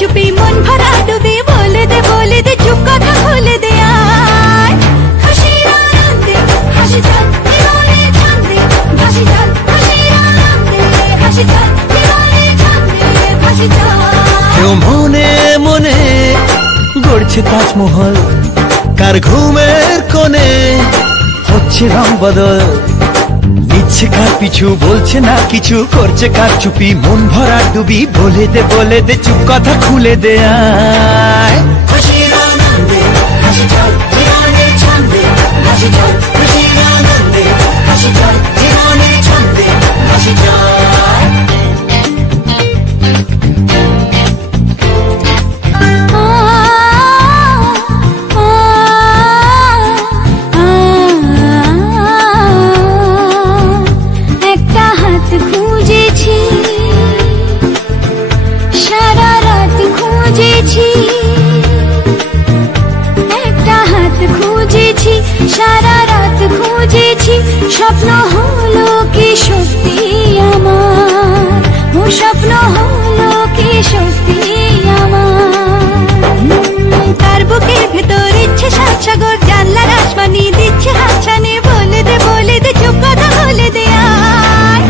চুপি মন ভরা ডুবি বলে দে চুপ কথা খুলে দে আয় খুশির আনন্দে হাসি চল জীবনে ছন্দে ভাসি চল খুশির আনন্দে হাসি চল জীবনে ছন্দে ভাসি চল কেউ মনে মনে গড়ছে তাজমহল কার ঘুমের কোণে হচ্ছে রং বদল নিচ্ছে কার পিছু বলছে না কিছু করছে কার চুপি মন ভরা ডুবি বলে দে চুপ কথা খুলে দে আয় খুশির আনন্দে হাসি চল জীবনে ছন্দে ভাসি চল খুশির আনন্দে হাসি চল জীবনে ছন্দে ভাসি চল সারা রাত খুঁজেছি স্বপ্ন হলো কি সত্যি আমার ও স্বপ্ন হলো কি সত্যি আমার তার বুকের ভেতর ইচ্ছে সাত সাগর জানলার আসমানি দিচ্ছে হাতছানি বলে দে চুপ কথা বলে দে আয়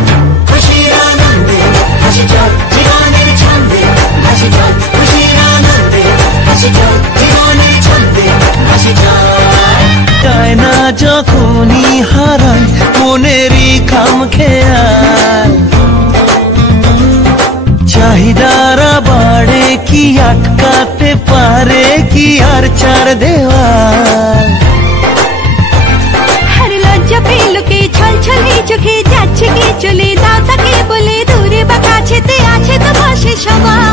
খুশির আনন্দে হাসি চল জীবনের ছন্দে হাসি চল খুশির আনন্দে হাসি চল জীবনের ছন্দে হাসি চল যায় না যখনই হারায় মনেরই খাম খেয়াল চাহিদারা বাড়ে কি আটকাতে পারে কি আর চার দেওয়াল হর লজ্জা পেল কে ছল ছলে চোখে যাচ্ছে কে চলে দাও তাকে বলে দূরে বা কাছেতে আছে তো পাশে সবাই